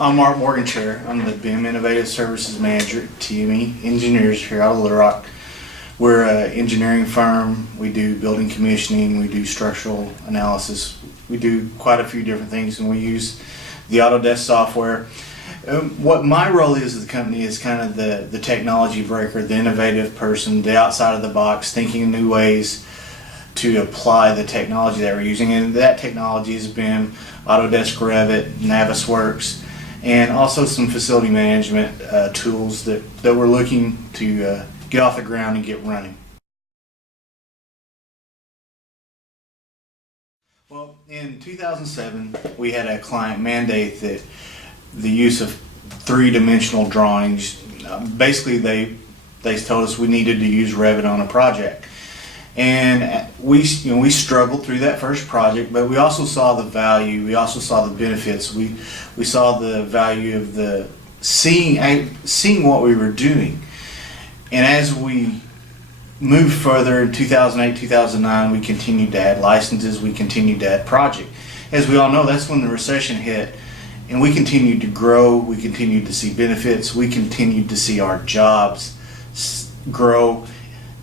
I'm Mark Morganshire. I'm the BIM Innovative Services Manager at TME Engineers here out of Little Rock. We're an engineering firm. We do building commissioning, we do structural analysis, we do quite a few different things, and we use the Autodesk software. What my role is at the company is kind of the technology breaker, the innovative person, the outside of the box, thinking of new ways to apply the technology that we're using. And that technology is BIM, Autodesk Revit, Navisworks, and also some facility management tools that we're looking to get off the ground and get running. Well, in 2007, we had a client mandate that the use of three-dimensional drawings. Basically, they told us we needed to use Revit on a project. And we struggled through that first project, but we also saw the value. We also saw the benefits. We saw the value of the seeing what we were doing. And as we moved further in 2008, 2009, we continued to add licenses. We continued to add projects. As we all know, that's when the recession hit, and we continued to grow. We continued to see benefits. We continued to see our jobs grow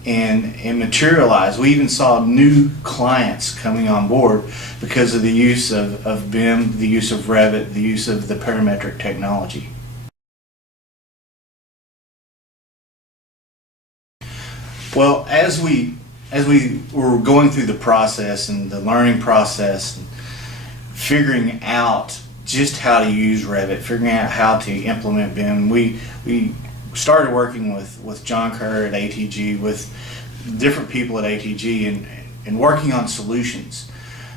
and materialize. We even saw new clients coming on board because of the use of BIM, the use of Revit, the use of the parametric technology. Well, as we were going through the process and the learning process, and figuring out just how to use Revit, figuring out how to implement BIM, we started working with John Kerr at ATG, with different people at ATG, and working on solutions.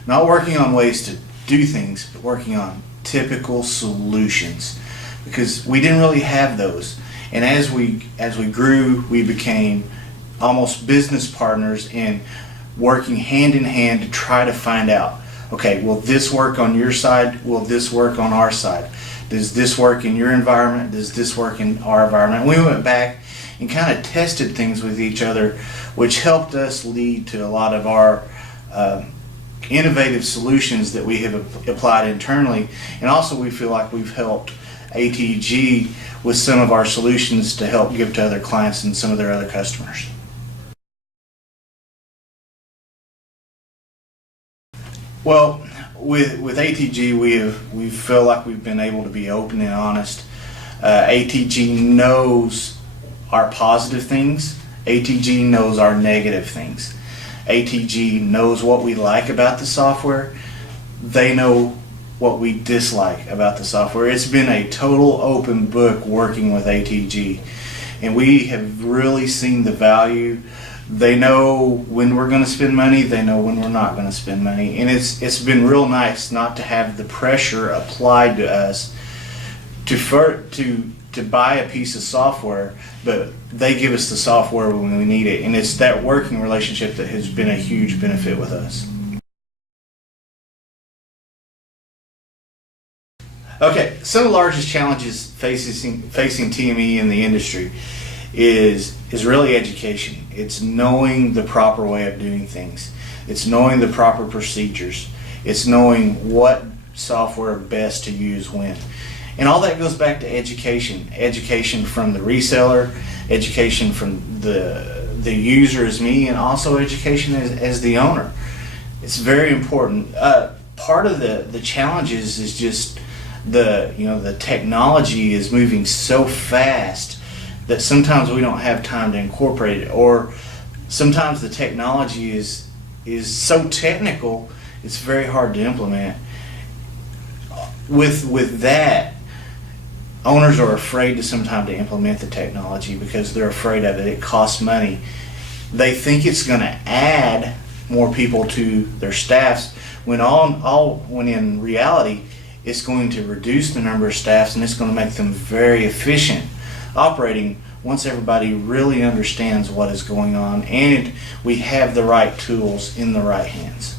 Not working on ways to do things, but working on typical solutions, because we didn't really have those. And as we grew, we became almost business partners in working hand in hand to try to find out, okay, will this work on your side? Will this work on our side? Does this work in your environment? Does this work in our environment? We went back and kind of tested things with each other, which helped us lead to a lot of our innovative solutions that we have applied internally. And also we feel like we've helped ATG with some of our solutions to help give to other clients and some of their other customers. Well, with ATG, we feel like we've been able to be open and honest. ATG knows our positive things. ATG knows our negative things. ATG knows what we like about the software. They know what we dislike about the software. It's been a total open book working with ATG, and we have really seen the value. They know when we're going to spend money, they know when we're not going to spend money, and it's been real nice not to have the pressure applied to us to buy a piece of software, but they give us the software when we need it, and it's that working relationship that has been a huge benefit with us. Okay, some of the largest challenges facing TME in the industry is really education. It's knowing the proper way of doing things. It's knowing the proper procedures. It's knowing what software best to use when. And all that goes back to education. Education from the reseller, education from the user as me, and also education as the owner. It's very important. Part of the challenges is just the technology is moving so fast that sometimes we don't have time to incorporate it, or sometimes the technology is so technical it's very hard to implement. With that, owners are afraid sometimes to implement the technology because they're afraid of it. It costs money. They think it's going to add more people to their staffs, when in reality it's going to reduce the number of staffs, and it's going to make them very efficient operating once everybody really understands what is going on and we have the right tools in the right hands.